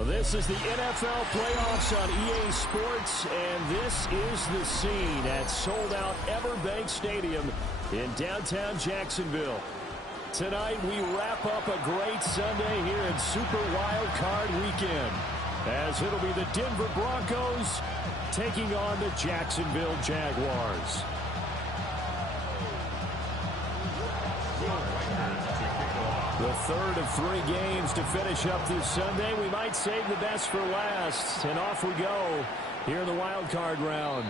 This is the NFL playoffs on EA Sports, and this is the scene at sold-out Everbank Stadium in downtown Jacksonville. Tonight, we wrap up a great Sunday here in Super Wild Card Weekend, as it'll be the Denver Broncos taking on the Jacksonville Jaguars. The third of three games to finish up this Sunday. We might save the best for last. And off we go here in the wild card round.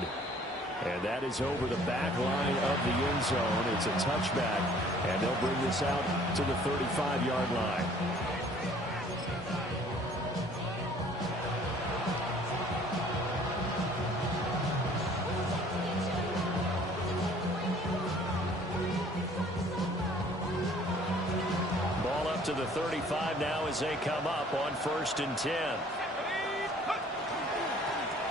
And that is over the back line of the end zone. It's a touchback. And they'll bring this out to the 35-yard line. To the 35 now as they come up on 1st and 10.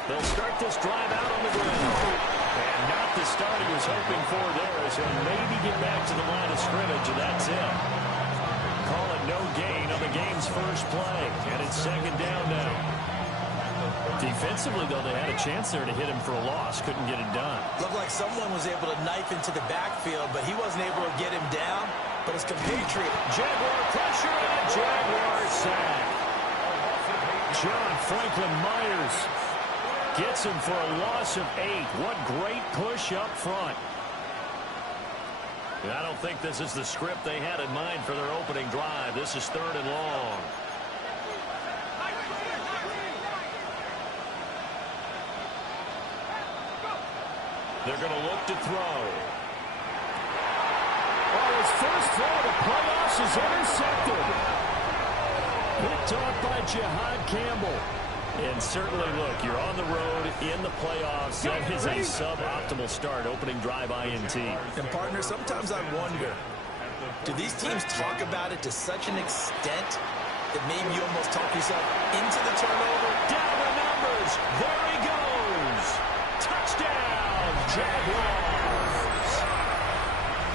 They'll start this drive out on the ground. And not the start he was hoping for there, as he'll maybe get back to the line of scrimmage, and that's it. Call it no gain on the game's first play, and it's 2nd down now. Defensively, though, they had a chance there to hit him for a loss. Couldn't get it done. Looked like someone was able to knife into the backfield, but he wasn't able to get him down. But his compatriot, Jaguar pressure and Jaguar sack. John Franklin Myers gets him for a loss of 8. What great push up front. I don't think this is the script they had in mind for their opening drive. This is 3rd and long. They're going to look to throw. His first throw of the playoffs is intercepted. Picked off by Jihad Campbell. And certainly, look, you're on the road in the playoffs. That is a suboptimal start, opening drive INT. And, partner, sometimes I wonder, do these teams talk about it to such an extent that maybe you almost talk yourself into the turnover? Down the numbers. There he goes. Touchdown, Jaguars.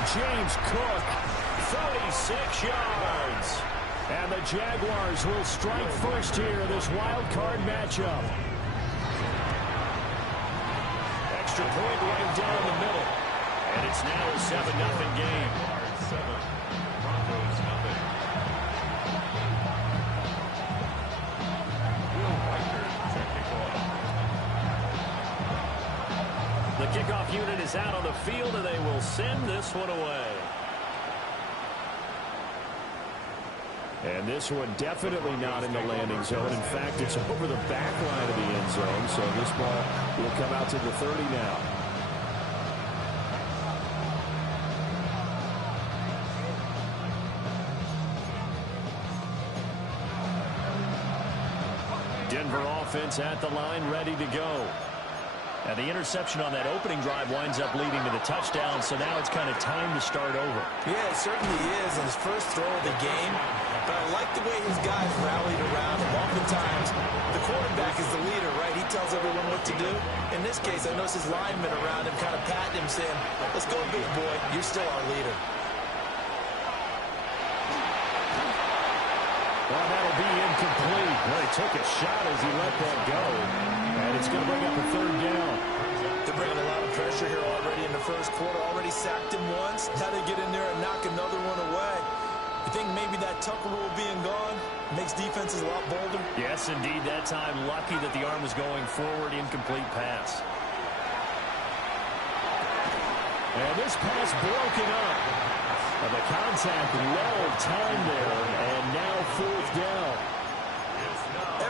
James Cook, 46 yards. And the Jaguars will strike first here in this wild card matchup. Extra point right down the middle. And it's now a 7-0 game. The kickoff unit is out on the field, and they will send this one away. And this one definitely not in the landing zone. In fact, it's over the back line of the end zone, so this ball will come out to the 30 now. Denver offense at the line, ready to go. And the interception on that opening drive winds up leading to the touchdown, so now it's kind of time to start over. Yeah, it certainly is, and his first throw of the game. But I like the way his guys rallied around him. Oftentimes, the quarterback is the leader, right? He tells everyone what to do. In this case, I noticed his linemen around him kind of patting him, saying, let's go, big boy. You're still our leader. Well, that'll be incomplete. Well, he took a shot as he let that go. And it's going to bring up a 3rd down. They're bringing a lot of pressure here already in the first quarter. Already sacked him once. Now they get in there and knock another one away. You think maybe that Tucker rule being gone makes defenses a lot bolder? Yes, indeed. That time, lucky that the arm was going forward. Incomplete pass. And this pass broken up. And the contact well timed there. And now 4th down.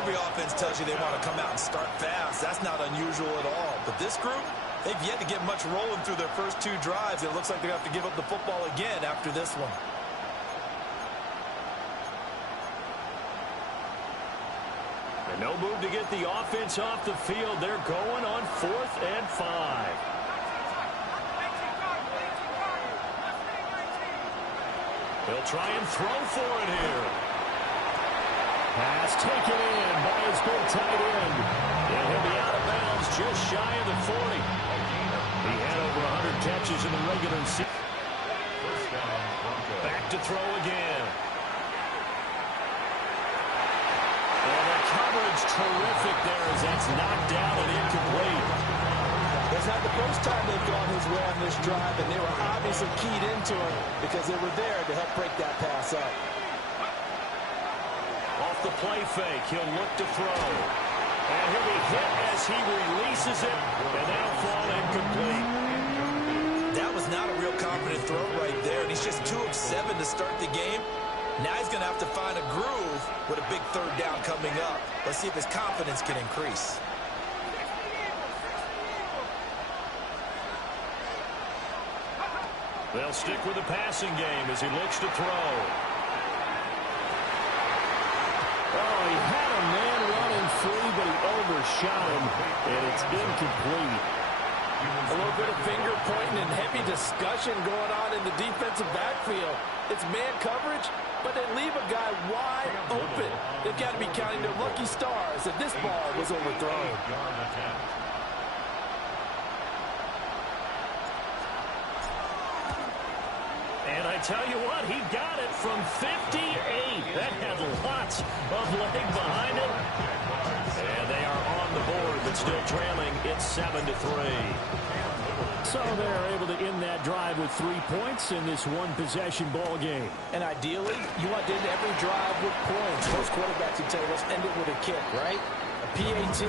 Every offense tells you they want to come out and start fast. That's not unusual at all. But this group, they've yet to get much rolling through their first 2 drives. It looks like they have to give up the football again after this one. And no move to get the offense off the field. They're going on 4th and 5. They'll try and throw for it here. Pass taken in by his big tight end. And he'll be out of bounds just shy of the 40. He had over 100 catches in the regular season. Back to throw again. And a looks terrific there as that's knocked down and incomplete. It's not the first time they've gone his way on this drive, and they were obviously keyed into him because they were there to help break that pass up. Off the play fake, he'll look to throw. And he'll be hit as he releases it, and that'll fall incomplete. That was not a real confident throw right there, and he's just 2 of 7 to start the game. Now he's going to have to find a groove with a big third down coming up. Let's see if his confidence can increase. They'll stick with the passing game as he looks to throw. Oh, he had a man running free, but he overshot him, and it's incomplete. A little bit of finger pointing and heavy discussion going on in the defensive backfield. It's man coverage, but they leave a guy wide open. They've got to be counting their lucky stars that this ball was overthrown. And I tell you what, he got it from 58. That had lots of leg behind it. And they are on the board, but still trailing. It's 7-3. So they're able to end that drive with 3 points in this one-possession ball game. And ideally, you want to end every drive with points. Most quarterbacks would tell you, let's end it with a kick, right? A PAT,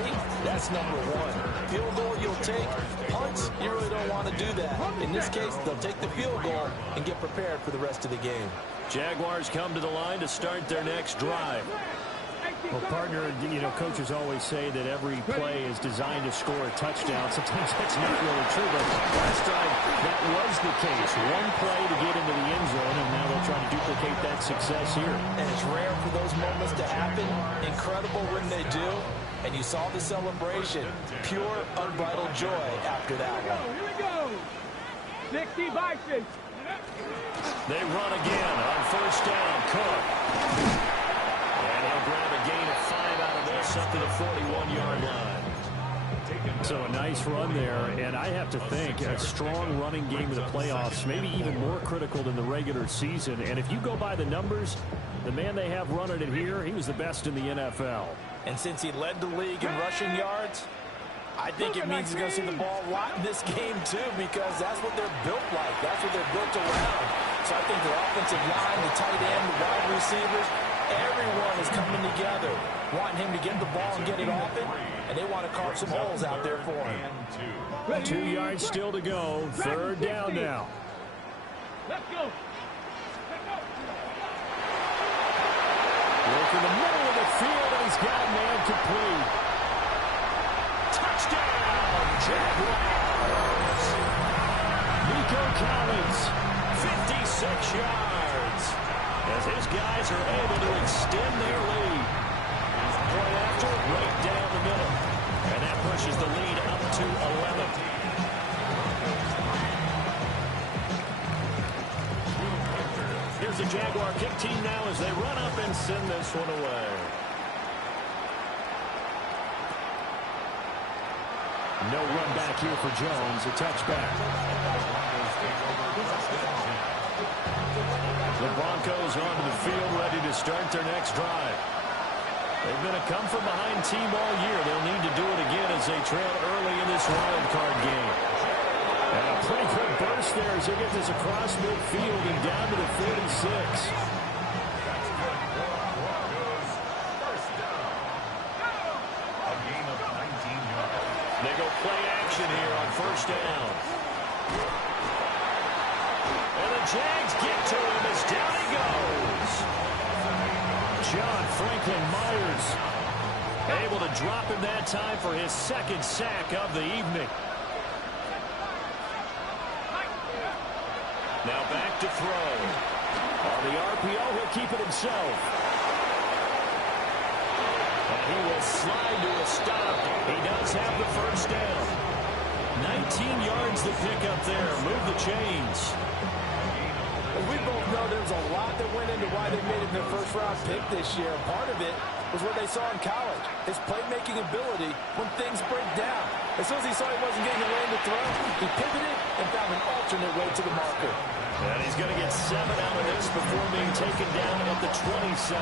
that's number 1. Field goal you'll take. Punts, you really don't want to do that. In this case, they'll take the field goal and get prepared for the rest of the game. Jaguars come to the line to start their next drive. Well, partner, coaches always say that every play is designed to score a touchdown. Sometimes that's not really true, but last time that was the case. One play to get into the end zone, and now they'll try to duplicate that success here. And it's rare for those moments to happen. Incredible when they do. And you saw the celebration. Pure, unbridled joy after that one. Here we go. 60 Bison. They run again on first down. Cook. And he'll grab a gain of 5 out of this up to the 41-yard line. So a nice run there, and I have to think a strong running game in the playoffs, maybe even more critical than the regular season. And if you go by the numbers, the man they have running it here, he was the best in the NFL. And since he led the league in rushing yards, I think it means he's going to see the ball a lot in this game, too, because that's what they're built like. That's what they're built around. So I think the offensive line, the tight end, the wide receivers, everyone is coming together, wanting him to get the ball and get it often, and they want to carve some holes out there for him. 2 yards still to go. Third down now. Let's go. Look in the middle of the field, and he's got a man complete. Touchdown, Jaguars. Nico Collins, 56 yards. As his guys are able to extend their lead. Point after, right down the middle. And that pushes the lead up to 11. Here's the Jaguar kick team now as they run up and send this one away. no run back here for Jones, a touchback. The Broncos onto the field ready to start their next drive. They've been a come-from-behind team all year. They'll need to do it again as they trail early in this wild card game. And a pretty quick burst there as they get this across midfield and down to the 46. They go play action here on first down. And the Jags get to him as down he goes. John Franklin Myers able to drop him that time for his second sack of the evening. Now back to throw. On the RPO, he'll keep it himself. And he will slide to a stop. He does have the first down. 19 yards to pick up there. Move the chains. We both know there's a lot that went into why they made him their first-round pick this year. Part of it was what they saw in college, his playmaking ability when things break down. As soon as he saw he wasn't getting the lane to throw, he pivoted and found an alternate way to the marker. And he's going to get 7 out of this before being taken down at the 27.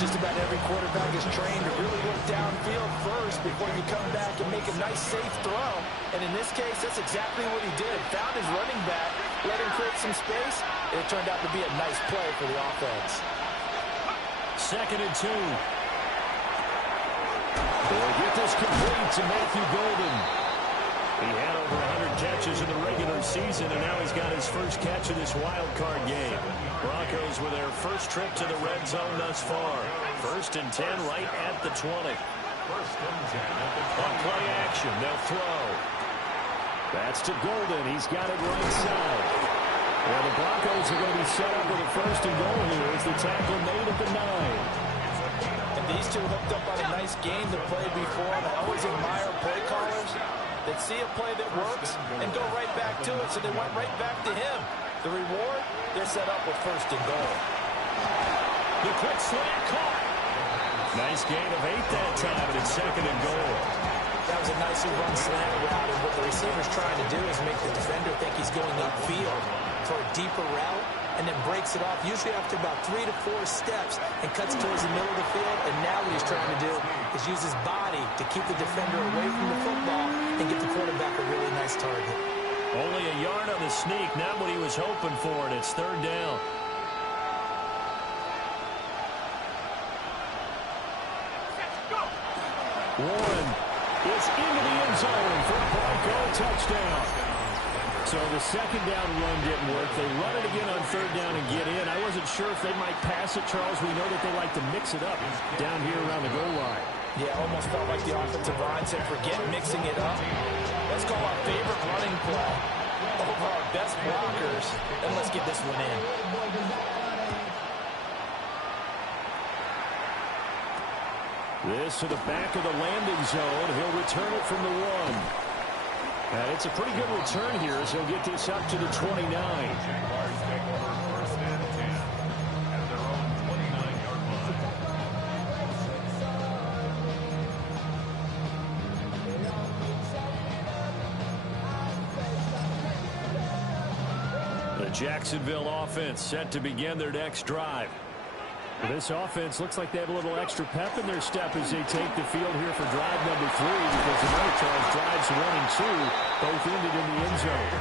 Just about every quarterback is trained to really look downfield first before you come back and make a nice, safe throw. And in this case, that's exactly what he did. Found his running back, let him create some space, and it turned out to be a nice play for the offense. 2nd and 2. They'll get this complete to Matthew Golden. He had over 100 catches in the regular season, and now he's got his first catch of this wild card game. Broncos with their first trip to the red zone thus far. 1st and 10 right at the 20. On play action, they'll throw. That's to Golden. He's got it right side. Well, the Broncos are going to be set up with a 1st and goal here as the tackle made at the 9. And these two hooked up on a nice game that played before, and I always admire play callers that see a play that works and go right back to it, so they went right back to him. The reward, they're set up with 1st and goal. The quick slant caught. Nice gain of 8 that time, and it's 2nd and goal. That was a nicely run slant route, and what the receiver's trying to do is make the defender think he's going upfield for a deeper route, and then breaks it off, usually after about 3 to 4 steps, and cuts towards the middle of the field. And now what he's trying to do is use his body to keep the defender away from the football and get the quarterback a really nice target. Only a yard on the sneak, not what he was hoping for, and it's 3rd down. Warren is into the end zone for a Bronco touchdown. So the 2nd down run didn't work. They run it again on 3rd down and get in. I wasn't sure if they might pass it, Charles. We know that they like to mix it up down here around the goal line. Yeah, almost felt like the offensive line said, forget mixing it up. Let's call our favorite running play over our best blockers, and let's get this one in. This to the back of the landing zone. He'll return it from the 1. And it's a pretty good return here as he'll get this up to the 29. The Jacksonville offense set to begin their next drive. This offense looks like they have a little extra pep in their step as they take the field here for drive number 3, because the other Charles drives 1 and 2 both ended in the end zone.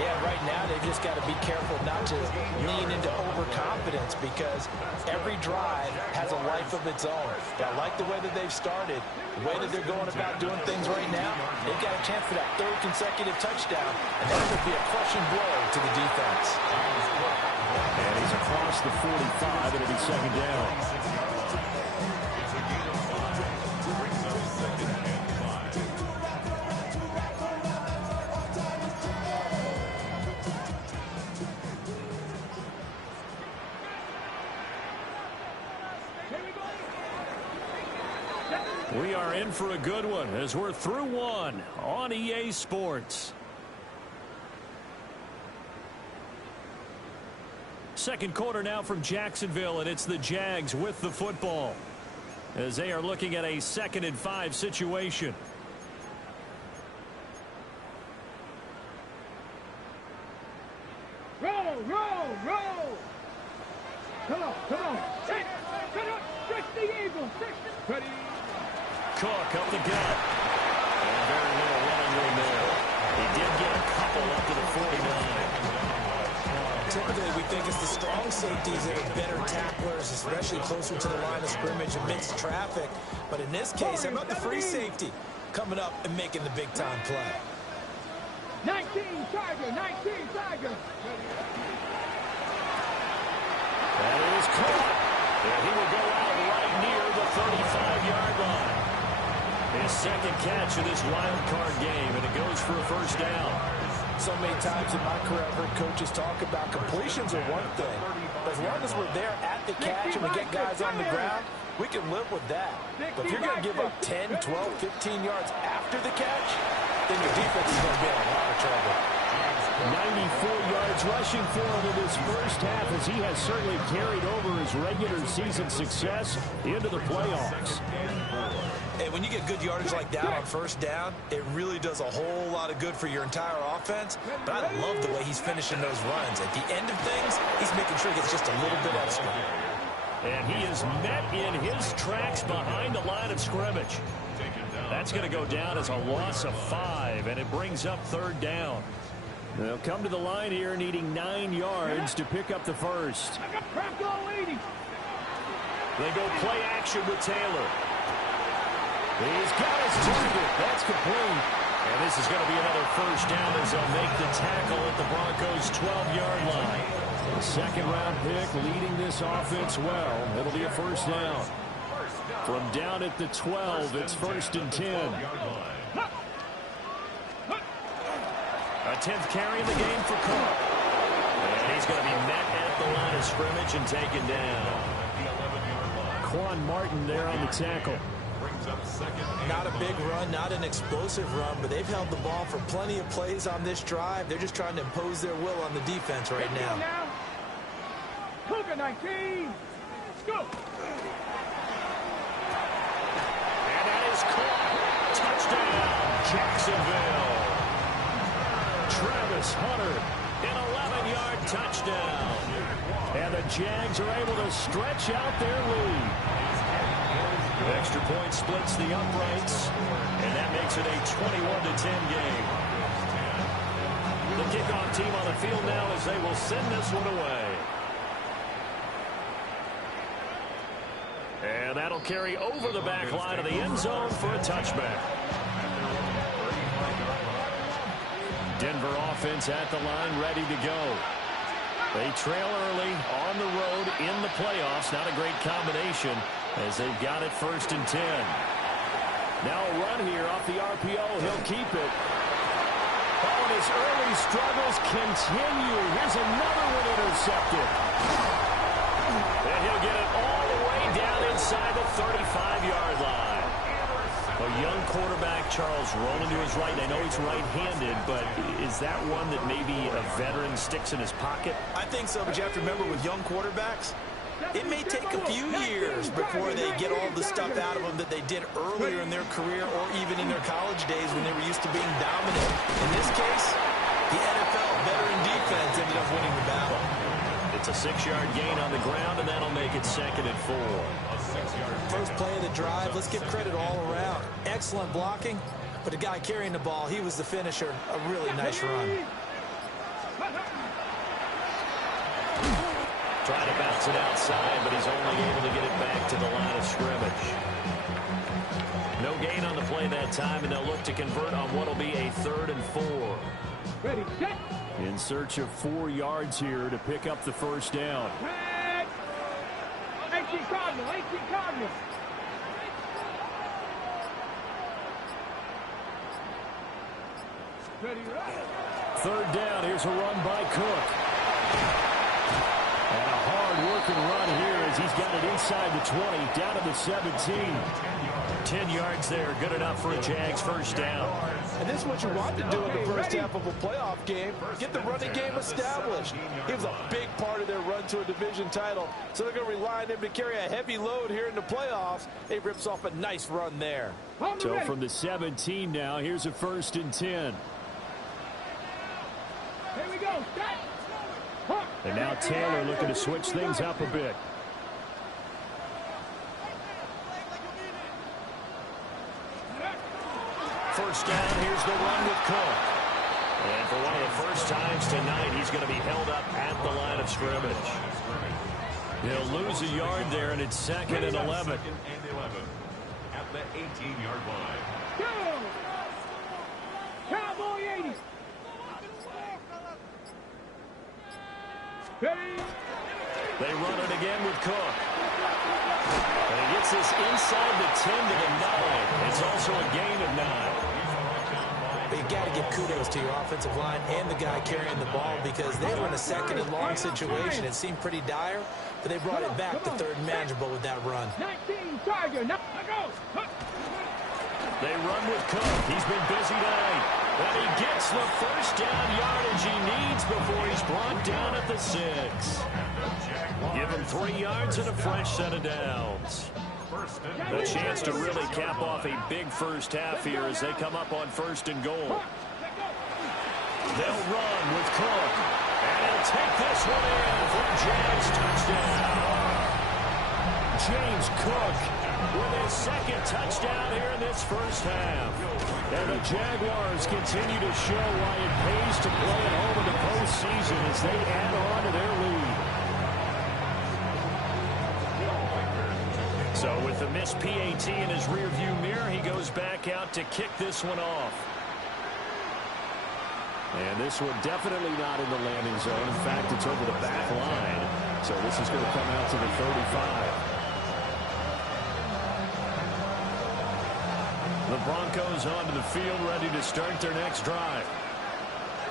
Yeah, right now they've just got to be careful not to lean into overconfidence, because every drive has a life of its own. I like the way that they've started, the way that they're going about doing things right now. They've got a chance for that 3rd consecutive touchdown, and that would be a crushing blow to the defense. And he's across the 45. It'll be 2nd down. We are in for a good one as we're through 1 on EA Sports. 2nd quarter now from Jacksonville, and it's the Jags with the football as they are looking at a 2nd and 5 situation. Roll, roll, roll. Come on, come on. Set up. Stretch the eagle. Ready. Cook up the gut. And very little running room there. He did get a couple up to the 49. Typically, we think it's the strong safeties that are better tacklers, especially closer to the line of scrimmage amidst traffic. But in this case, how about the free safety coming up and making the big-time play? 19 Tiger, 19 Tiger. That is caught. And he will go out right near the 35-yard line. His 2nd catch of this wild card game, and it goes for a 1st down. So many times in my career, I've heard coaches talk about completions are one thing. But as long as we're there at the catch and we get guys on the ground, we can live with that. But if you're going to give up 10, 12, 15 yards after the catch, then your defense is going to be in a lot of trouble. 94 yards rushing for him in this first half, as he has certainly carried over his regular season success into the playoffs. And when you get good yardage like that on first down, it really does a whole lot of good for your entire offense. But I love the way he's finishing those runs. At the end of things, he's making sure he gets just a little bit extra. And he is met in his tracks behind the line of scrimmage. That's going to go down as a loss of 5, and it brings up third down. They'll come to the line here needing 9 yards to pick up the first. They go play action with Taylor. He's got his target. That's complete. And this is going to be another first down as they'll make the tackle at the Broncos' 12-yard line. The second-round pick leading this offense well. It'll be a first down. From down at the 12, it's first and 10. A 10th carry in the game for Cook. And he's going to be met at the line of scrimmage and taken down. Quan Martin there on the tackle. Not a big run, not an explosive run, but they've held the ball for plenty of plays on this drive. They're just trying to impose their will on the defense right now. Cougar 19. Let's go. And that is caught. Touchdown, Jacksonville. Travis Hunter, an 11-yard touchdown. And the Jags are able to stretch out their lead. Extra point splits the uprights, and that makes it a 21-10 game. The kickoff team on the field now as they will send this one away. And that'll carry over the back line of the end zone for a touchback. Denver offense at the line, ready to go. They trail early on the road in the playoffs. Not a great combination as they've got it first and 10. Now a run here off the RPO. He'll keep it. Oh, and his early struggles continue. Here's another one intercepted. And he'll get it all the way down inside the 35-yard line. A young quarterback, Charles, rolling to his right. I know he's right-handed, but is that one that maybe a veteran sticks in his pocket? I think so, but you have to remember with young quarterbacks, it may take a few years before they get all the stuff out of them that they did earlier in their career or even in their college days when they were used to being dominant. In this case, the NFL veteran defense ended up winning the battle. It's a 6-yard gain on the ground, and that'll make it 2nd and 4. First play of the drive, let's give credit all around. Excellent blocking, but the guy carrying the ball, he was the finisher. A really nice run. Trying to bounce it outside, but he's only able to get it back to the line of scrimmage. No gain on the play that time, and they'll look to convert on what will be a 3rd and 4. Ready, set. In search of 4 yards here to pick up the first down. 18 Cardinal, 18 Cardinal. Ready, right. 3rd down, here's a run by Cook. And a hard-working run here as he's got it inside the 20, down to the 17. 10 yards there, good enough for a Jags first down. And this is what you want to do in the first half of a playoff game. Get the running game established. He was a big part of their run to a division title, so they're going to rely on him to carry a heavy load here in the playoffs. He rips off a nice run there. So from the 17 now, here's a 1st and 10. Here we go. And now Taylor looking to switch things up a bit. First down, here's the run with Cook. And for one of the first times tonight, he's going to be held up at the line of scrimmage. He'll lose a yard there, and it's 2nd and 11. At the 18-yard line. Go! Cowboy 80. Ready? They run it again with Cook. And he gets this inside the 10 to the 9. It's also a gain of 9. You got to give kudos to your offensive line and the guy carrying the ball because they were in a 2nd and long situation. It seemed pretty dire, but they brought it back to 3rd and manageable with that run. 19 Tiger. Now go. They run with Cook. He's been busy tonight. And he gets the first down yardage he needs before he's brought down at the 6. Give him 3 yards and a fresh set of downs. A chance to really cap off a big first half here as they come up on 1st and goal. They'll run with Cook. And he'll take this one in for Jags touchdown. James Cook with his 2nd touchdown here in this first half. And the Jaguars continue to show why it pays to play at home in the postseason as they add on to their lead. So with the missed PAT in his rearview mirror, he goes back out to kick this one off. And this one definitely not in the landing zone. In fact, it's over the back line. So this is going to come out to the 35. The Broncos onto the field, ready to start their next drive.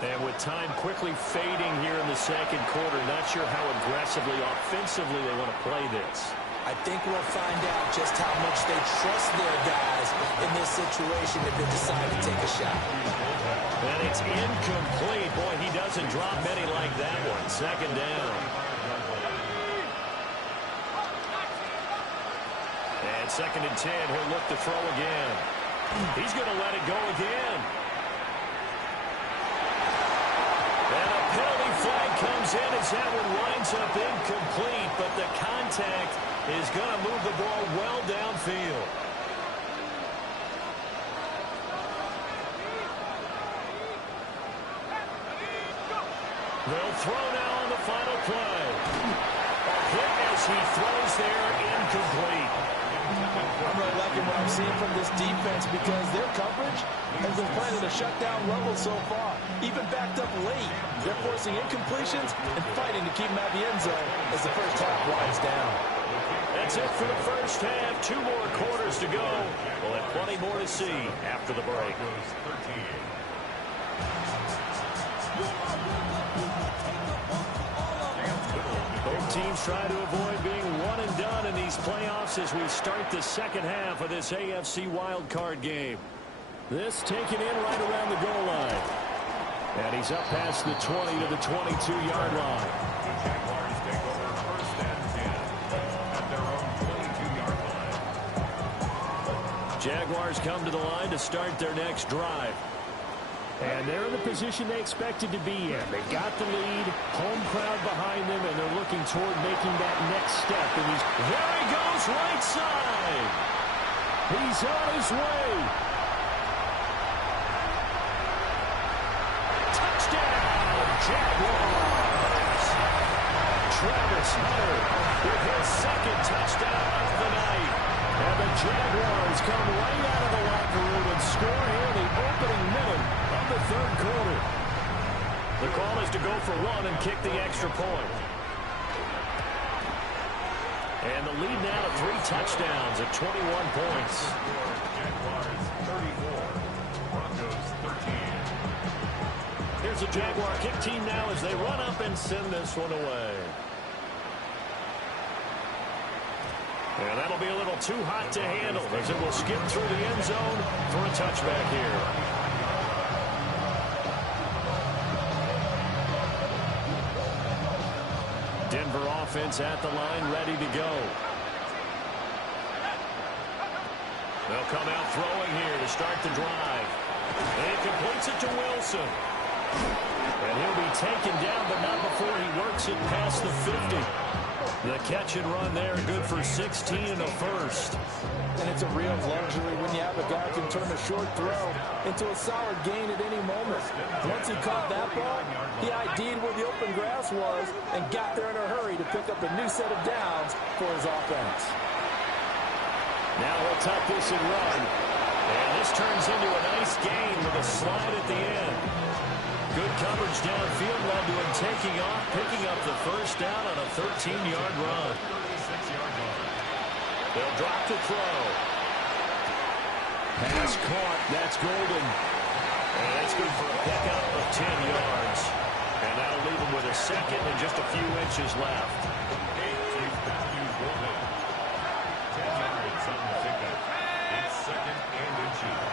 And with time quickly fading here in the 2nd quarter, not sure how aggressively, offensively they want to play this. I think we'll find out just how much they trust their guys in this situation if they decide to take a shot. And it's incomplete. Boy, he doesn't drop many like that one. 2nd down. And 2nd and 10, he'll look to throw again. He's going to let it go again. And a penalty flag comes in as that one winds up incomplete, but the contact is going to move the ball well downfield. They'll throw now on the final play. A hit as he throws there, incomplete. I'm really liking what I'm seeing from this defense because their coverage has been playing at a shutdown level so far. Even backed up late, they're forcing incompletions and fighting to keep them out of the end zone as the first half winds down. That's it for the first half. 2 more quarters to go. We'll have plenty more to see after the break. Both teams try to avoid being one and done in these playoffs as we start the 2nd half of this AFC wildcard game. This taken in right around the goal line. And he's up past the 20 to the 22-yard line. The Jaguars take over 1st and 10 at their own 22-yard line. Jaguars come to the line to start their next drive. And they're in the position they expected to be in. They got the lead, home crowd behind them, and they're looking toward making that next step. And there he goes, right side. He's on his way. Touchdown, Jaguars. Travis Hunter with his 2nd touchdown of the night. And the Jaguars come right out of the locker room and score here in the opening minute of the 3rd quarter. The call is to go for 1 and kick the extra point. And the lead now to 3 touchdowns at 21 points. Jaguars 34, Broncos 13. Here's the Jaguar kick team now as they run up and send this one away. And that'll be a little too hot to handle as it will skip through the end zone for a touchback here. Denver offense at the line, ready to go. They'll come out throwing here to start the drive. And he completes it to Wilson. And he'll be taken down, but not before he works it past the 50. The catch and run there, good for 16 and a first. And it's a real luxury when you have a guy who can turn a short throw into a solid gain at any moment. Once he caught that ball, he ID'd where the open grass was and got there in a hurry to pick up a new set of downs for his offense. Now he'll tuck this and run. And this turns into a nice gain with a slide at the end. Good coverage downfield led to him taking off, picking up the first down on a 13-yard run. They'll drop to throw. Pass caught. That's Golden. And that's good for a pickup of 10 yards. And that'll leave him with a 2nd and just a few inches left.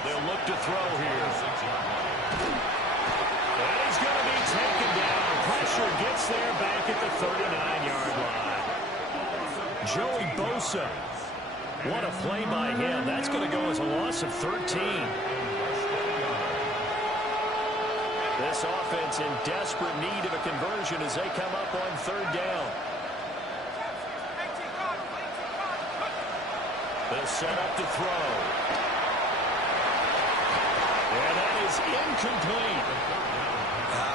They'll look to throw here. And he's going to be taken down. Pressure gets there back at the 39-yard line. Joey Bosa What a play by him. That's going to go as a loss of 13. This offense in desperate need of a conversion as they come up on third down. They'll set up to throw. And that is incomplete.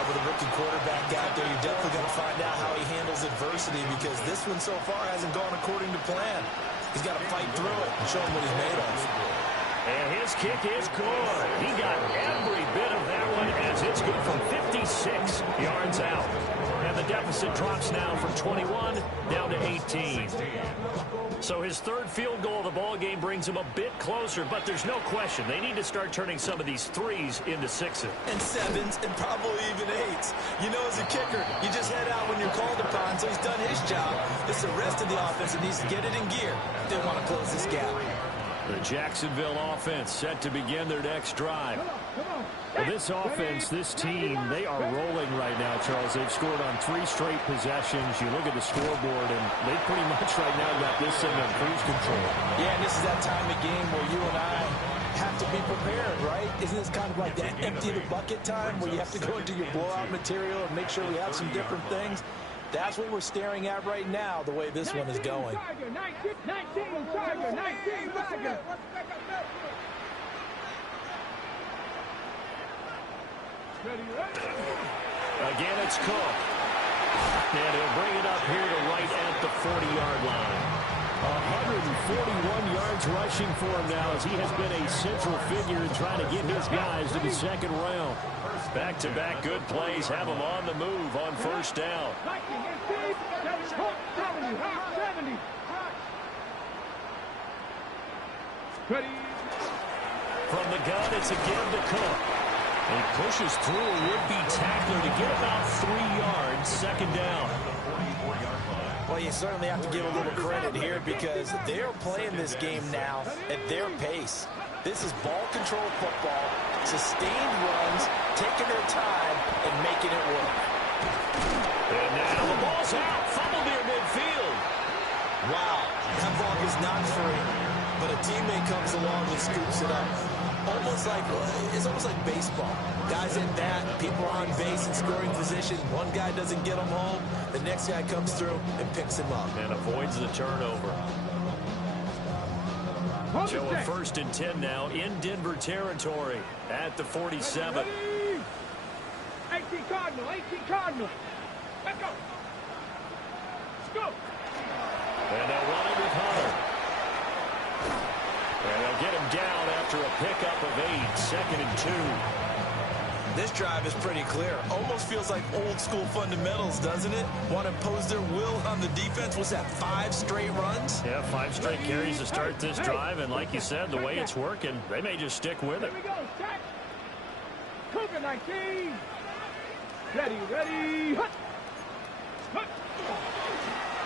With a rookie quarterback out there, you're definitely going to find out how he handles adversity because this one so far hasn't gone according to plan. He's got to fight through it and show him what he's made of. And his kick is good. He got every bit of that one as it's good from 56 yards out. And the deficit drops now from 21 down to 18. So his third field goal of the ball game brings him a bit closer, but there's no question they need to start turning some of these threes into sixes. And sevens and probably even eights. You know, as a kicker, you just head out when you're called upon, so he's done his job. It's the rest of the offense that needs to get it in gear if they want to close this gap. The Jacksonville offense set to begin their next drive. Well, this offense, this team, they are rolling right now, Charles. They've scored on 3 straight possessions. You look at the scoreboard, and they pretty much right now got this thing on cruise control. Yeah, and this is that time of game where you and I have to be prepared, right? Isn't this kind of like that empty the bucket time where you have to go into your blowout material and make sure we have some different things? That's what we're staring at right now, the way this one is going. 19 Tiger, 19 Tiger. Again, it's Cook. And he'll bring it up here to right at the 40-yard line. 141 yards rushing for him now as he has been a central figure in trying to get his guys to the second round. Back-to-back good plays have him on the move on first down. From the gun, it's a give to Cook. He pushes through a would-be tackler to get about 3 yards, second down. Well, you certainly have to give a little credit here because they're playing this game now at their pace. This is ball control football, sustained runs, taking their time, and making it work. And now the ball's out, fumble near midfield. Wow, that ball is not free, but a teammate comes along and scoops it up. It's almost like baseball. Guys at bat, people are on base in scoring position. One guy doesn't get them home. The next guy comes through and picks him up. And avoids the turnover. So a 1st and 10 now in Denver territory at the 47. 18 Cardinal, 18 Cardinal. Let's go. Let's go. And they'll run it with Hunter. And they'll get him down after a pickup of 8, 2nd and 2. This drive is pretty clear. Almost feels like old school fundamentals, doesn't it? Want to impose their will on the defense. Was that 5 straight runs? Yeah, 5 straight carries to start this drive. And like you said, the way it's working, they may just stick with it. Here we go. Set. Cougar 19. Ready. Hut.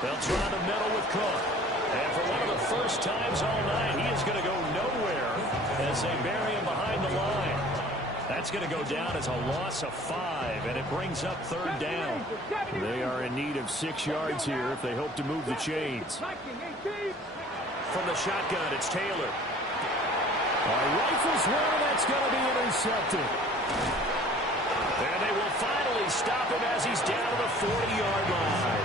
They'll try the middle with Cook. And for one of the first times all night, he is going to go nowhere as they bury him behind the line. That's going to go down as a loss of 5, and it brings up third down. They are in need of 6 yards here if they hope to move the chains. From the shotgun, it's Taylor. Rifles one, that's going to be intercepted. And they will finally stop him as he's down to the 40-yard line.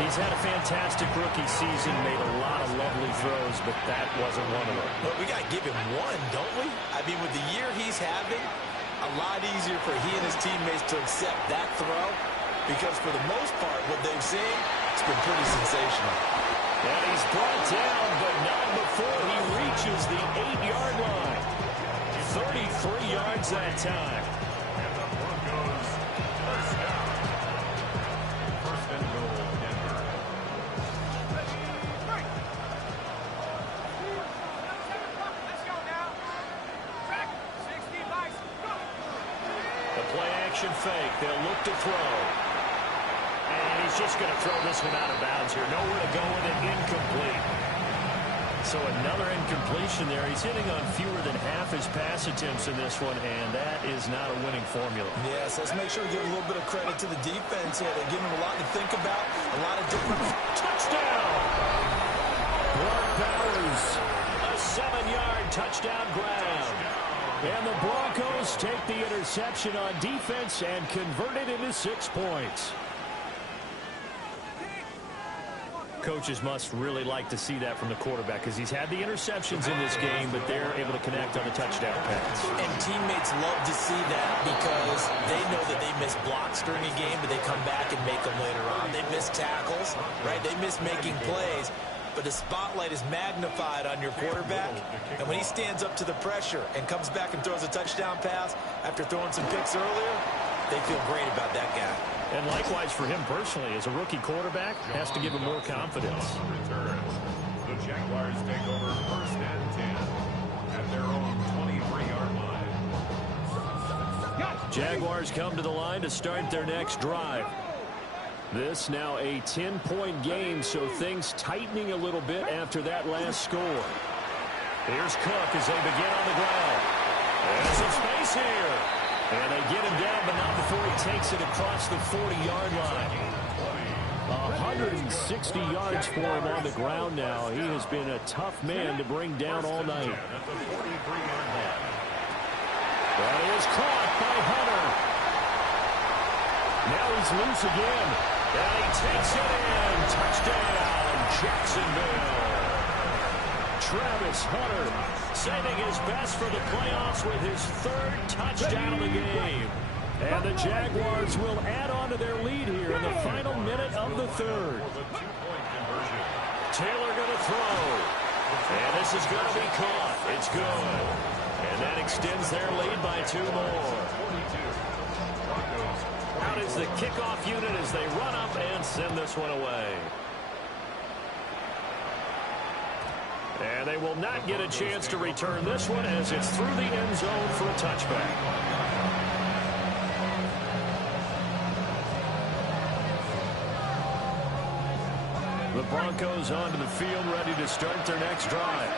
He's had a fantastic rookie season, made a lot of lovely throws, but that wasn't one of them. But we got to give him one, don't we? I mean, with the year he's having, a lot easier for he and his teammates to accept that throw because for the most part, what they've seen, it's been pretty sensational. And he's brought down, but not before he reaches the 8-yard line. 33 yards that time. Fake. They'll look to throw. And he's just going to throw this one out of bounds here. Nowhere to go with it. Incomplete. So another incompletion there. He's hitting on fewer than half his pass attempts in this one, and that is not a winning formula. Yes, let's make sure we give a little bit of credit to the defense here. They're giving him a lot to think about, a lot of different... Touchdown! Brock Bowers goes. A 7-yard touchdown grab. And the Broncos take the interception on defense and convert it into 6 points. Coaches must really like to see that from the quarterback because he's had the interceptions in this game, but they're able to connect on the touchdown pass. And teammates love to see that because they know that they miss blocks during a game, but they come back and make them later on. They miss tackles, right? They miss making plays. But the spotlight is magnified on your quarterback. And when he stands up to the pressure and comes back and throws a touchdown pass after throwing some picks earlier, they feel great about that guy. And likewise for him personally, as a rookie quarterback, has to give him more confidence. The Jaguars take over 1st and 10 at their own 23-yard line. Jaguars come to the line to start their next drive. This now a 10-point game, so things tightening a little bit after that last score. Here's Cook as they begin on the ground. There's some space here. And they get him down, but not before he takes it across the 40-yard line. 160 yards for him on the ground now. He has been a tough man to bring down all night. That is caught by Hunter. Now he's loose again. And he takes it in. Touchdown, Jacksonville. Travis Hunter saving his best for the playoffs with his 3rd touchdown of the game. And the Jaguars will add on to their lead here in the final minute of the 3rd. Taylor going to throw. And this is going to be caught. It's good. And that extends their lead by 2 more. Out is the kickoff unit as they run up and send this one away. And they will not get a chance to return this one as it's through the end zone for a touchback. The Broncos onto the field ready to start their next drive.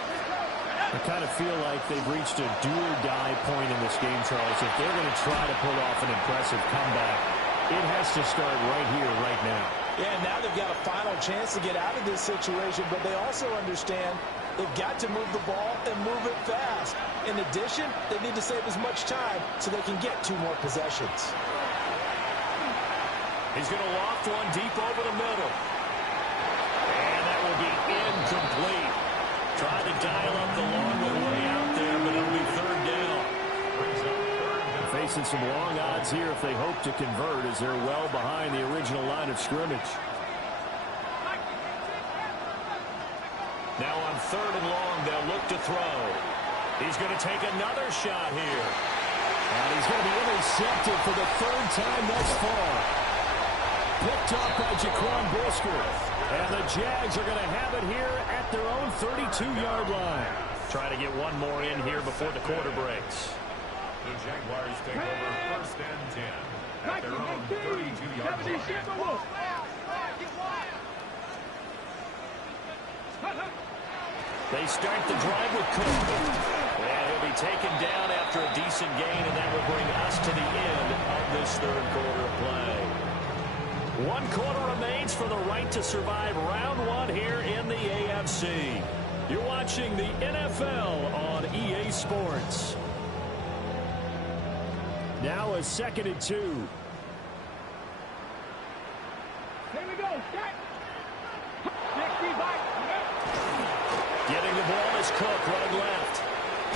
I kind of feel like they've reached a do-or-die point in this game, Charles. If they're going to try to pull off an impressive comeback, it has to start right here, right now. Yeah, now they've got a final chance to get out of this situation, but they also understand they've got to move the ball and move it fast. In addition, they need to save as much time so they can get 2 more possessions. He's going to loft one deep over the middle. And that will be incomplete. Tried to dial up the long one way out there, but it'll be 3rd down. Facing some long odds here if they hope to convert as they're well behind the original line of scrimmage. Now on 3rd and long, they'll look to throw. He's going to take another shot here. And he's going to be intercepted for the 3rd time thus far. Picked up by Jaquan Brisker. And the Jags are going to have it here at their own 32-yard line. Try to get one more in here before the quarter breaks. The Jaguars take over 1st and 10 at their own 32-yard line. They start the drive with Cook. And he'll be taken down after a decent gain, and that will bring us to the end of this 3rd quarter of play. 1 quarter remains for the right to survive round 1 here in the AFC. You're watching the NFL on EA Sports. Now a 2nd and 2. Here we go. Set. Getting the ball is Cook running left.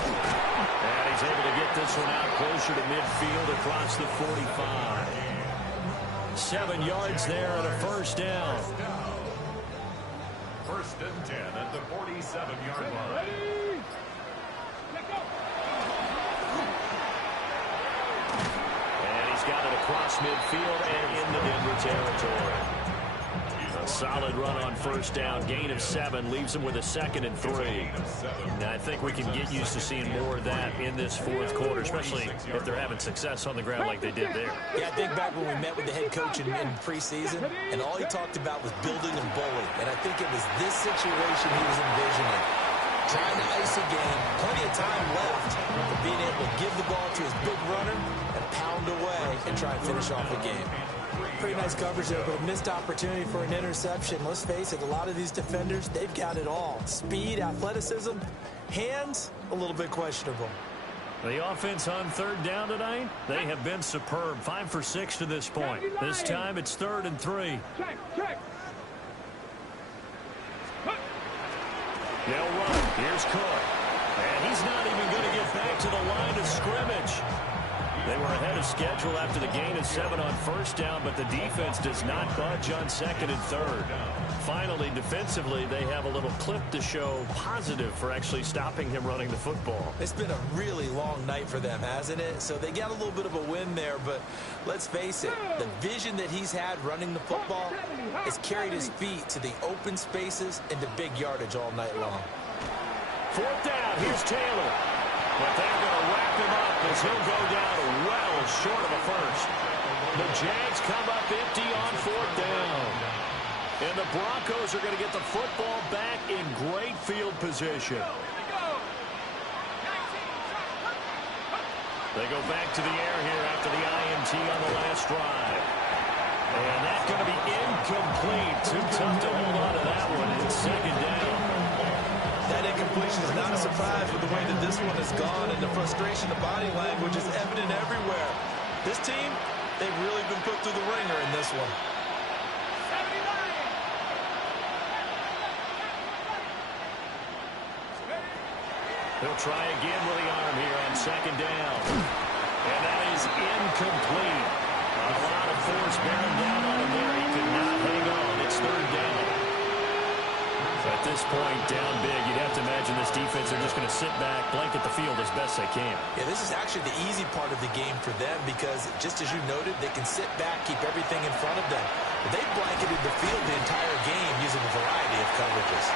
And he's able to get this one out closer to midfield across the 45. 7 yards there and a 1st down. 1st and 10 at the 47-yard line. And he's got it across midfield and into Denver territory. A solid run on 1st down. Gain of 7 leaves him with a 2nd and 3. Now, I think we can get used to seeing more of that in this 4th quarter, especially if they're having success on the ground like they did there. Yeah, I think back when we met with the head coach in preseason, and all he talked about was building and bullying. And I think it was this situation he was envisioning. Trying to ice a game, plenty of time left. But being able to give the ball to his big runner and pound away and try and finish off the game. Pretty nice coverage there, but a missed opportunity for an interception. Let's face it, a lot of these defenders, they've got it all. Speed, athleticism, hands, a little bit questionable. The offense on third down tonight, they have been superb. 5 for 6 to this point. This time it's 3rd and 3. Check. They'll run. Here's Cook. And he's not even going to get back to the line of scrimmage. They were ahead of schedule after the gain of 7 on first down, but the defense does not budge on 2nd and 3rd. Finally, defensively, they have a little clip to show positive for actually stopping him running the football. It's been a really long night for them, hasn't it? So they got a little bit of a win there, but let's face it, the vision that he's had running the football has carried his feet to the open spaces and to big yardage all night long. 4th down, here's Taylor. But they're going to wrap him up as he'll go down well short of a first. The Jags come up empty on 4th down. And the Broncos are going to get the football back in great field position. They go back to the air here after the INT on the last drive. And that's going to be incomplete. Too tough to hold on to that one. It's 2nd down. That incompletion is not a surprise with the way that this one has gone, and the frustration, the body language is evident everywhere. This team, they've really been put through the ringer in this one. He'll try again with the arm here on 2nd down. And that is incomplete. A lot of force bearing down on him there. He could not hang on. It's 3rd down. At this point, down big, you'd have to imagine this defense, they're just going to sit back, blanket the field as best they can. Yeah, this is actually the easy part of the game for them because, just as you noted, they can sit back, keep everything in front of them. But they've blanketed the field the entire game using a variety of coverages.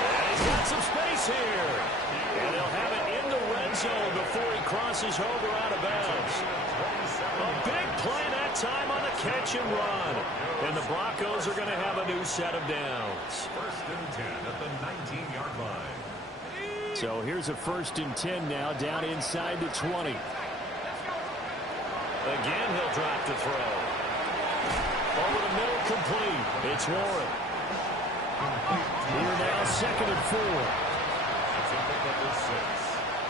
And he's got some space here. And they'll have it in the red zone before he crosses over out of bounds. A big play that time on the catch and run. And the Broncos are going to have a new set of downs. 1st and 10 at the 19-yard line. So here's a 1st and 10 now, down inside the 20. Again, he'll drop the throw. Over the middle, complete. It's Warren. Here now, 2nd and 4. That's a pickup of 6.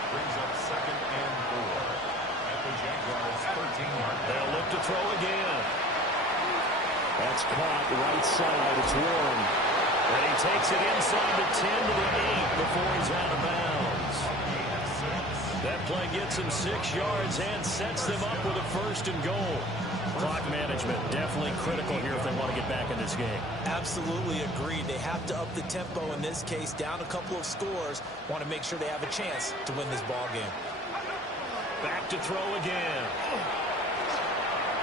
Brings up 2nd and 4 at the Jaguars' 13-yard line. They'll look to throw again. That's caught right side. It's Warren. And he takes it inside the 10 to the 8 before he's out of bounds. That play gets him 6 yards and sets them up with a 1st and goal. Clock management definitely critical here if they want to get back in this game. Absolutely agreed. They have to up the tempo in this case, down a couple of scores. Want to make sure they have a chance to win this ball game. Back to throw again.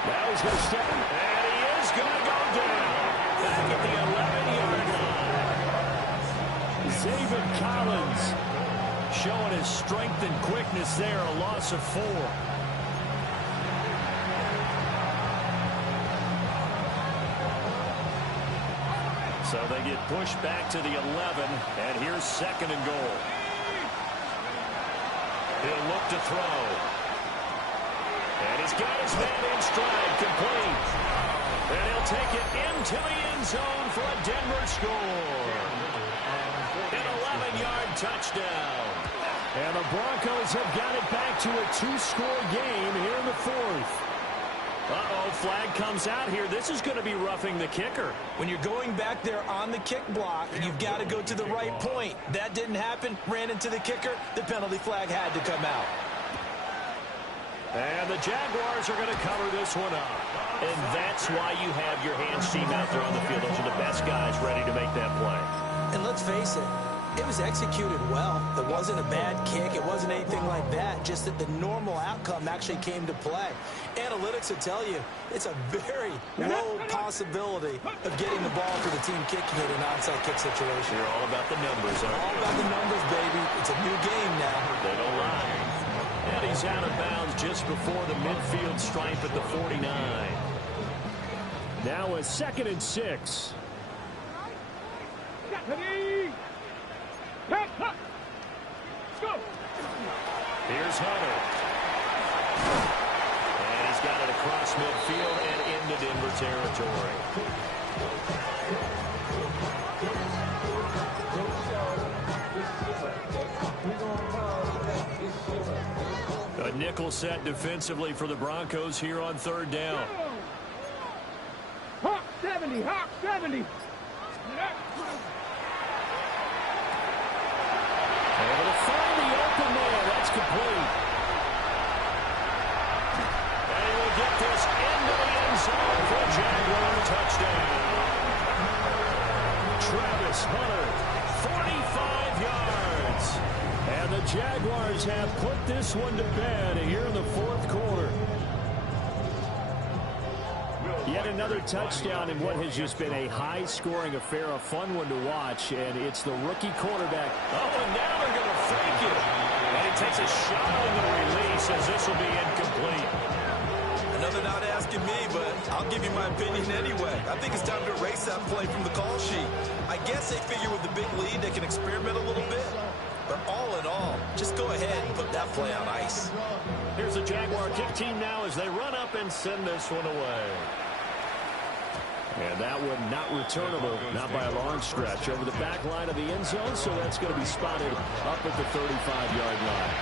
Now he's going to step. And he is going to go down. Back at the 11-yard line. Zaven Collins showing his strength and quickness there. A loss of 4. So they get pushed back to the 11, and here's 2nd and goal. He'll look to throw. And he's got his man in stride, complete. And he'll take it into the end zone for a Denver score. An 11-yard touchdown. And the Broncos have got it back to a 2-score game here in the 4th. Uh-oh, flag comes out here. This is going to be roughing the kicker. When you're going back there on the kick block, you've got to go to the right point. That didn't happen. Ran into the kicker. The penalty flag had to come out. And the Jaguars are going to cover this one up. And that's why you have your hands team out there on the field. Those are the best guys ready to make that play. And let's face it, it was executed well. It wasn't a bad kick. It wasn't anything like that. Just that the normal outcome actually came to play. Analytics will tell you it's a very low possibility of getting the ball to the team kicking it in an onside kick situation. You're all about the numbers, aren't you? All about the numbers, baby. It's a new game now. They don't lie. And he's out of bounds just before the midfield stripe at the 49. Now a 2nd and 6. Ready? Go! Here's Hunter. And he's got it across midfield and into Denver territory. A nickel set defensively for the Broncos here on third down. Hawk 70, Hawk 70. Able to find the open man. That's complete. And he will get this into the end zone for a Jaguar touchdown. Travis Hunter, 45 yards. And the Jaguars have put this one to bed here in the fourth quarter. Yet another touchdown in what has just been a high-scoring affair, a fun one to watch, and it's the rookie quarterback. Oh, and now they're going to fake it. And he takes a shot on the release as this will be incomplete. Another not asking me, but I'll give you my opinion anyway. I think it's time to erase that play from the call sheet. I guess they figure with the big lead they can experiment a little bit. But all in all, just go ahead and put that play on ice. Here's the Jaguar kick team now as they run up and send this one away. And that one not returnable, not by a long stretch, over the back line of the end zone, so that's going to be spotted up at the 35-yard line.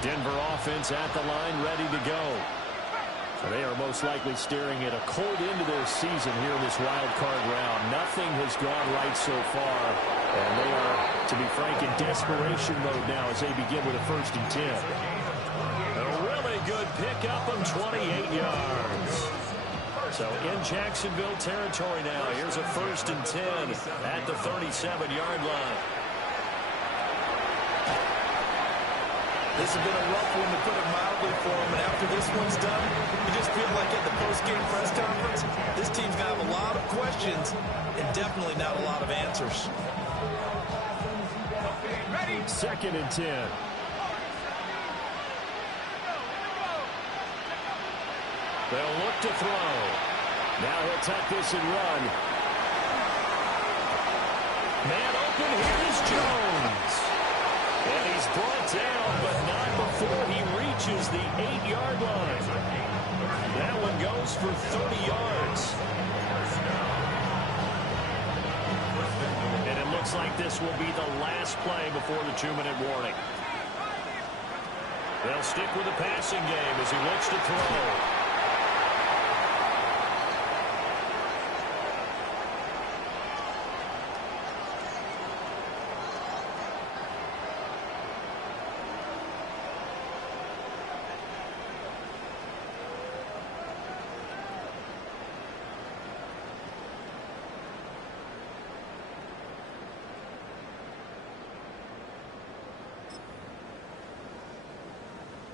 Denver offense at the line, ready to go. They are most likely staring at a cold end to their season here in this wild card round. Nothing has gone right so far, and they are, to be frank, in desperation mode now as they begin with a 1st and 10. A really good pickup of 28 yards. So in Jacksonville territory now, here's a 1st and 10 at the 37-yard line. This has been a rough one, to put it mildly, for him. And after this one's done, you just feel like at the post-game press conference, this team's going to have a lot of questions and definitely not a lot of answers. 2nd and 10. They'll look to throw. Now he'll tuck this and run. Man open, here's Jones. And he's brought down, but not before he reaches the 8-yard line. That one goes for 30 yards. And it looks like this will be the last play before the 2-minute warning. They'll stick with the passing game as he looks to throw.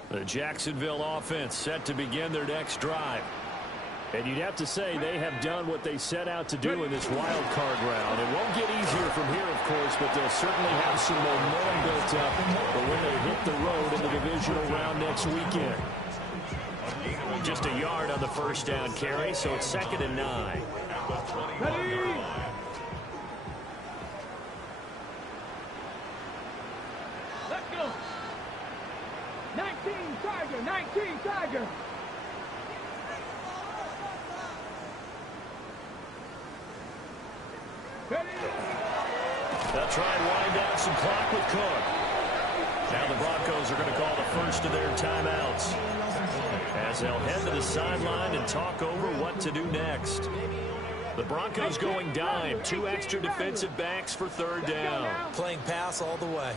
The Jacksonville offense set to begin their next drive. And you'd have to say they have done what they set out to do in this wild card round. It won't get easier from here, of course, but they'll certainly have some momentum built up for when they hit the road in the divisional round next weekend. Just a yard on the 1st down carry, so it's 2nd and 9. Ready? Let's go. 19 Tiger, 19 Tiger. Ready? They'll try and wind down some clock with Cook. Now the Broncos are going to call the first of their timeouts as they'll head to the sideline and talk over what to do next. The Broncos going dime. 2 extra defensive backs for 3rd down. Playing pass all the way.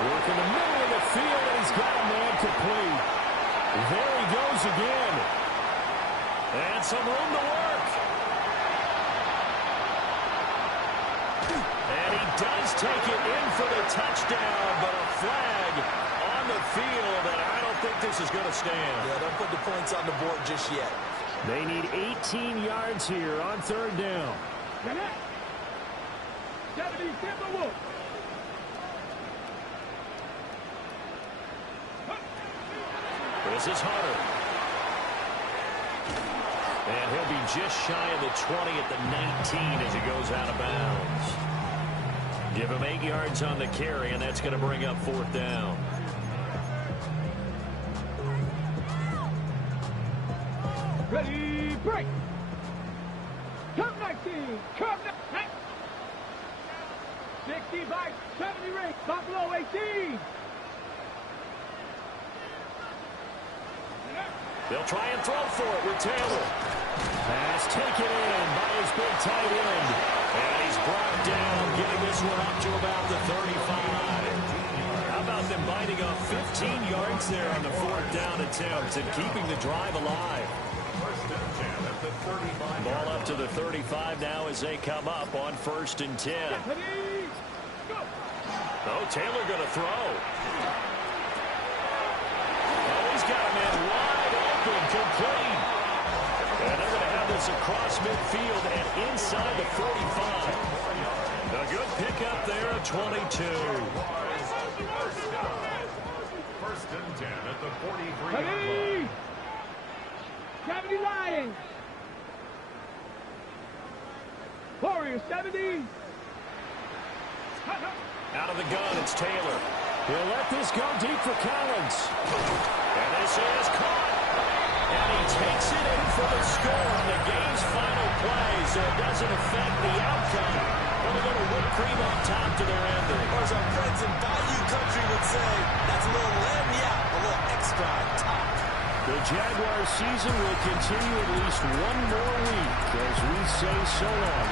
Work in the middle of the field, and he's got a man complete. There he goes again. And some room to work. And he does take it in for the touchdown, but a flag on the field, and I don't think this is going to stand. Yeah, don't put the points on the board just yet. They need 18 yards here on 3rd down. 70 Timberwolves. This is Hunter. And he'll be just shy of the 20 at the 19 as he goes out of bounds. Give him 8 yards on the carry, and that's going to bring up 4th down. Ready, break. Come 19. Come 19. 65, 70 rate. Buffalo 18. They'll try and throw for it with Taylor. Pass taken in by his big tight end. And he's brought down, getting this one up to about the 35. How about them biting off 15 yards there on the 4th down attempt and keeping the drive alive? Ball up to the 35 now as they come up on 1st and 10. Oh, Taylor going to throw. Oh, he's got a man wide open, complete. And they're going to have this across midfield and inside the 45. A good pickup there at 22. 1st and 10 at the 43. Ready. 70 Lions. Warriors 70. Out of the gun, it's Taylor. He'll let this go deep for Collins. And this is caught. And he takes it in for the score on the game's final play, so it doesn't affect the outcome. But a little whipped cream on top to their ending. Or as our friends in Bayou Country would say, that's a little lagniappe, a little extra on top. The Jaguars season will continue at least one more week as we say so long.